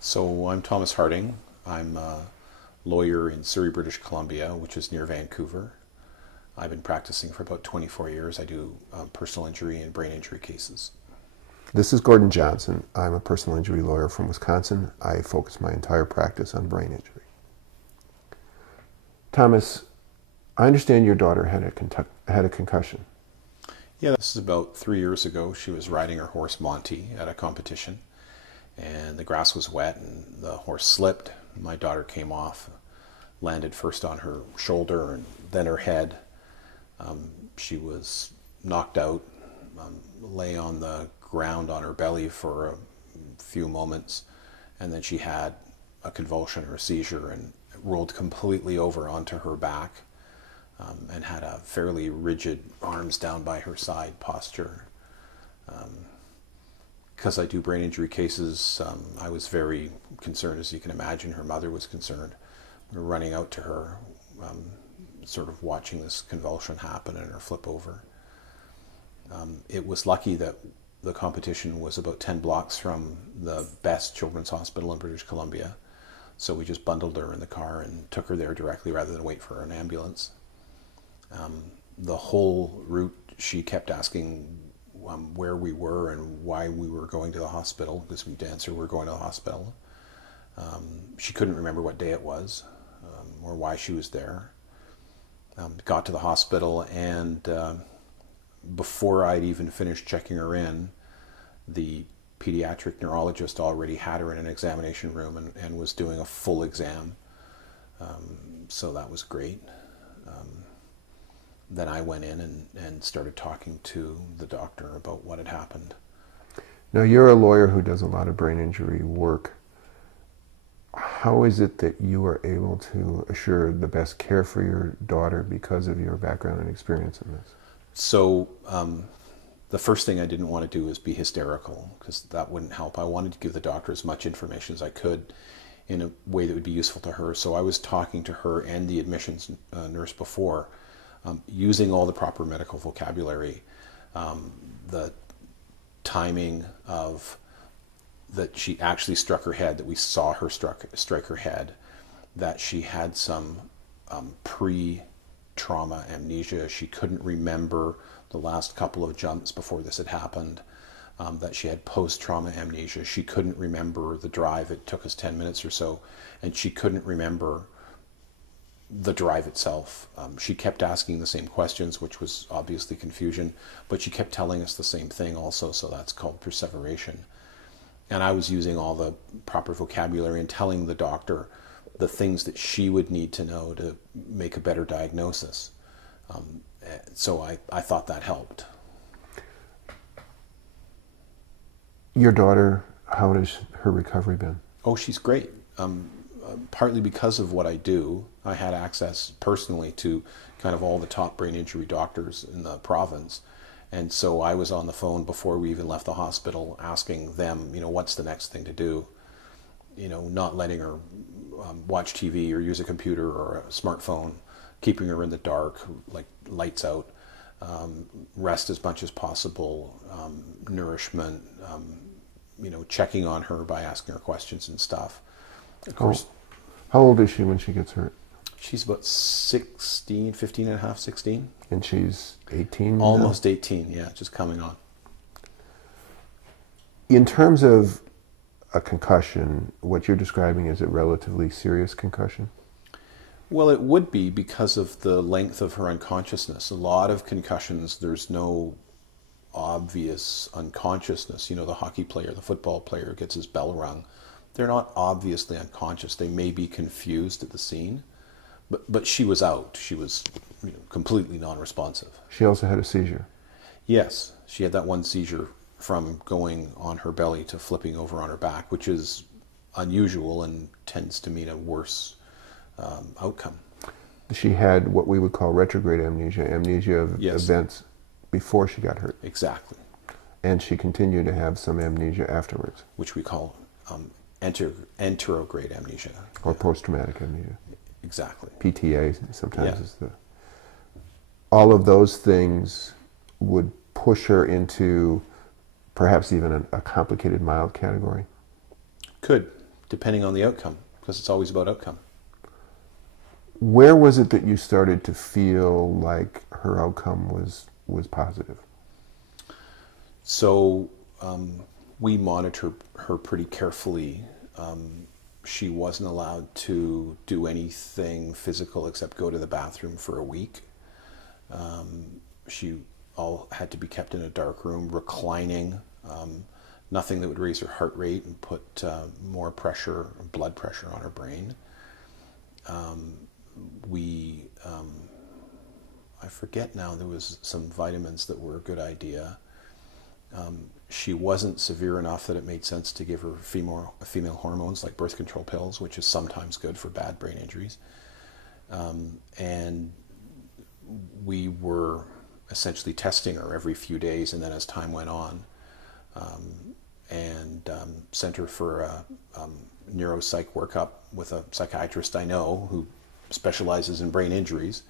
So I'm Thomas Harding. I'm a lawyer in Surrey, British Columbia, which is near Vancouver. I've been practicing for about 24 years. I do personal injury and brain injury cases. This is Gordon Johnson. I'm a personal injury lawyer from Wisconsin. I focus my entire practice on brain injury. Thomas, I understand your daughter had a concussion. Yeah, this is about 3 years ago. She was riding her horse Monty at a competition, and the grass was wet and the horse slipped. My daughter came off, landed first on her shoulder and then her head. She was knocked out, lay on the ground on her belly for a few moments, and then she had a convulsion or a seizure and rolled completely over onto her back, and had a fairly rigid arms down by her side posture. Because I do brain injury cases, I was very concerned, as you can imagine. Her mother was concerned. We were running out to her, sort of watching this convulsion happen and her flip over. It was lucky that the competition was about 10 blocks from the best children's hospital in British Columbia, so we just bundled her in the car and took her there directly rather than wait for an ambulance. The whole route she kept asking where we were and why we were going to the hospital, because we'd answer we're going to the hospital. She couldn't remember what day it was, or why she was there. Got to the hospital, and before I'd even finished checking her in, the pediatric neurologist already had her in an examination room and was doing a full exam. So that was great. Then I went in and started talking to the doctor about what had happened. Now, you're a lawyer who does a lot of brain injury work. How is it that you are able to assure the best care for your daughter because of your background and experience in this? So the first thing I didn't want to do was be hysterical, because that wouldn't help. I wanted to give the doctor as much information as I could in a way that would be useful to her. So I was talking to her and the admissions nurse before, using all the proper medical vocabulary, the timing of that she actually struck her head, that we saw her strike her head, that she had some pre-trauma amnesia. She couldn't remember the last couple of jumps before this had happened, that she had post-trauma amnesia. She couldn't remember the drive. It took us 10 minutes or so, and she couldn't remember the drive itself. She kept asking the same questions, which was obviously confusion, but she kept telling us the same thing also, so that's called perseveration. And I was using all the proper vocabulary and telling the doctor the things that she would need to know to make a better diagnosis. So I thought that helped. Your daughter, how has her recovery been? Oh, she's great. Partly because of what I do, I had access personally to kind of all the top brain injury doctors in the province. And so I was on the phone before we even left the hospital asking them, what's the next thing to do? Not letting her watch TV or use a computer or a smartphone, keeping her in the dark, like lights out, rest as much as possible, nourishment, checking on her by asking her questions and stuff. Of course. How old is she when she gets hurt? She's about 16, 15 and a half, 16. And she's 18 now? Almost 18, yeah, just coming on. In terms of a concussion, what you're describing is a relatively serious concussion? Well, it would be because of the length of her unconsciousness. A lot of concussions, there's no obvious unconsciousness. The hockey player, the football player gets his bell rung. They're not obviously unconscious. They may be confused at the scene, but she was out. She was completely non-responsive. She also had a seizure? Yes, she had that one seizure from going on her belly to flipping over on her back, which is unusual and tends to mean a worse outcome. She had what we would call retrograde amnesia of events before she got hurt. Exactly. And she continued to have some amnesia afterwards. Which we call enterograde amnesia. Or post-traumatic amnesia. Exactly. PTA sometimes is the... All of those things would push her into perhaps even a complicated mild category? Could. depending on the outcome, because it's always about outcome. Where was it that you started to feel like her outcome was positive? So we monitor her pretty carefully. She wasn't allowed to do anything physical except go to the bathroom for a week. She all had to be kept in a dark room, reclining, nothing that would raise her heart rate and put more pressure, blood pressure on her brain. I forget now, there was some vitamins that were a good idea. She wasn't severe enough that it made sense to give her female hormones like birth control pills, which is sometimes good for bad brain injuries. And we were essentially testing her every few days, and then as time went on, sent her for a neuropsych workup with a psychiatrist I know who specializes in brain injuries.